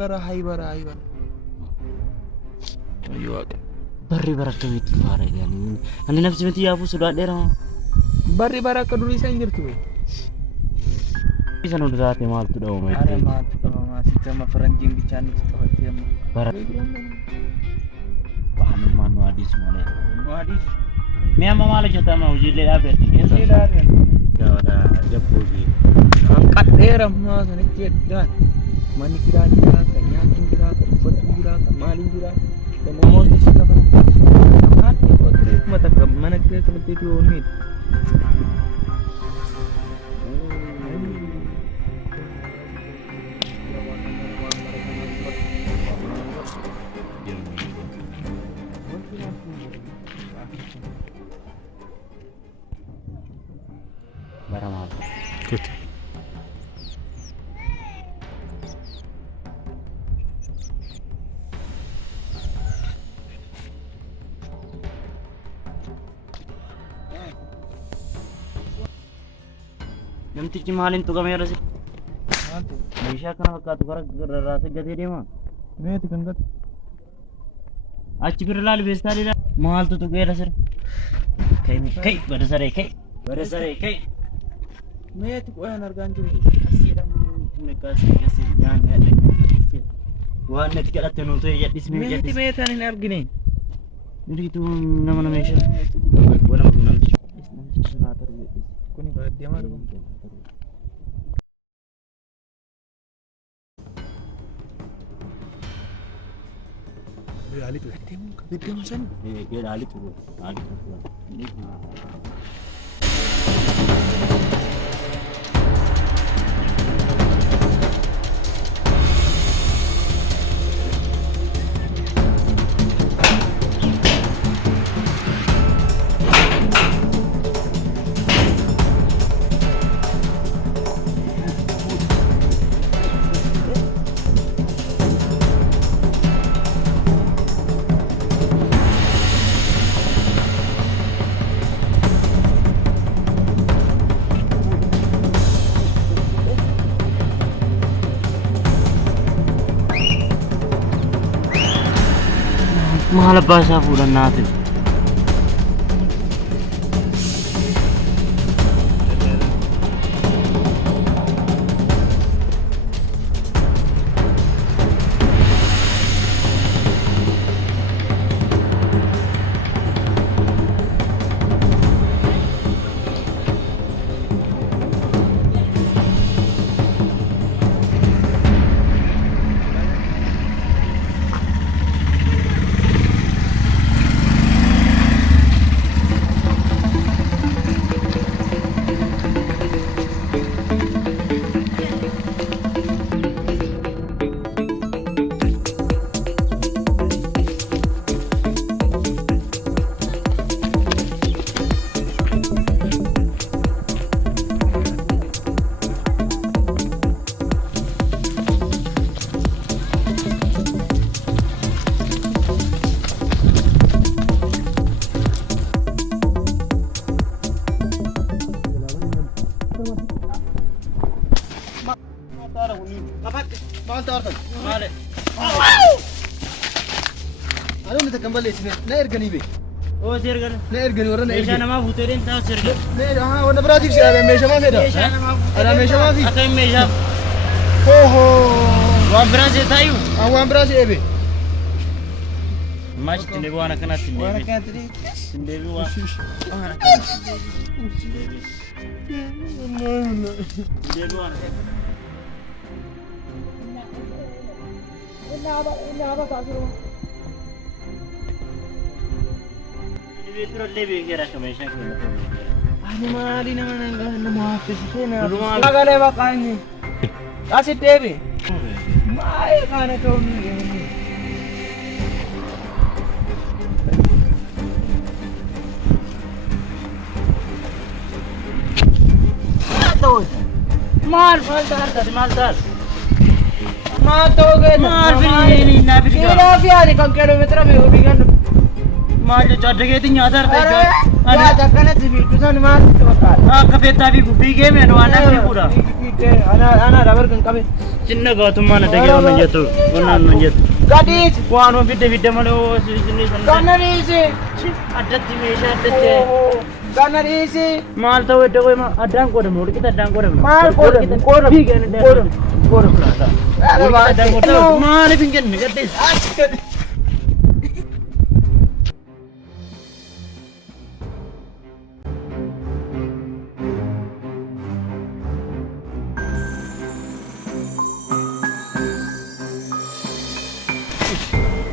هاي برا أيوة بري بركة متفارق يعني أنا نفسي متي أبو سوداء ديرا برا كدوري سنجرتو bisa nuduh hati mal tuh dong ada mal tuh masih cuma peranjing di channel setelah dia barat paham mana hadis mana hadis memang malah kita mau jadi apa ya ada jagobi angkat daerah mas ini cedak mani kira kayaknya kira buat kira maling kira dan mau di sini apa hati buat mata ke mana kira seperti itu unit Baramal. Good. Nanti cimalin tuh kamera sih. nanti Bisa kan kalau tuh karena rasa gede dia mah. ini tinggal Aci berlalu biasa dia. Mahal tuh kamera sih. Kai pada sare kai. ini tuh yang harga anjing Kasih kasih nyanyi ada. Wah nanti kita tenun tuh ya di sini ya. ini metan ini harga gini Jadi itu nama Asia. Gua nama nanti. Nanti senator gitu. kuni dia mah Ali tuh temu kabeh masan Dia alik tuh. Alik tuh. Ini. Mahal bahasa bulan nanti. Aduh kita kembali sini. Nair gani be. Oh sirgan. Nair gani orang nair. Mesha nama buterin tahu sirgan. Nair warna berarti sih ada mesha mana ada? Mesha nama. Ada mesha mana sih? Akan mesha. Ho. Wan berasa tahu. Awan berarti ebe. Mas tinde wana kana tinde. Wana kana tinde. Tinde wana. Wana kana tinde. Tinde wana. Ini apa tak suruh? Ini lebih kira kemesha kena. Ani mali nama hafis sini. Agak lewat ini. Kasih TV. Mai kana kau ni. Mal tar. Mato gaya. Mal ini nabi Kira biar ni kau kilometer me hobi kan. Mal jo chadde ke tinya tar te. Ada kan sih tu sana mal tu bakal. Ah kafe tabi gubi ke me no anak ni pura. أنا دابر كن كابي. Cinna gaatummaa na dhagee waan jettu. Waan jettu. Gadis. Waan fidde malee oo sinni san. Ganarisi. Addatti meeshaa addatti. Ganarisi. Maal ta'u edda qoy ma addaan qoodamne walitti addaan qoodamne. Maal qoodamne? Qoodamne. Maaliif hin kenne gaddees.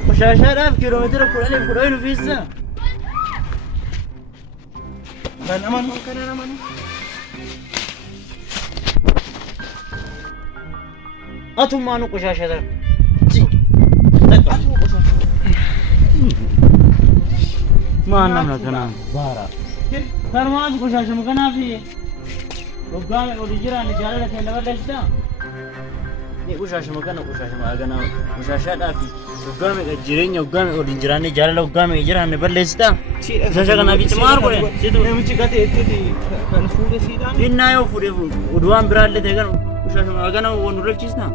Qoshashaadhaaf kiiloomeetira 10 fiissa. Kan amanu. Atummaanu qoshashaadhaaf. Maal namna kanaan baara. Karmaas qoshashama kanaaf waggaa olii jiraan jaalala kee lafa dhalchitaa. Ni qoshashama kana qoshashama aganaa qoshashaadhaaf waggaa meeqa jireenya waggaa meeqa olii jiraanne jaalala waggaa meeqa jiraanne balleessitaa. Qoshasha kanaaf itti maal godhe? Namichi gatee itti kan fuudhe siidhaan. Innaa yoo fuudhee uduwaan biraallee ta'e kan qoshashama aganaa waan nu rakkisaa.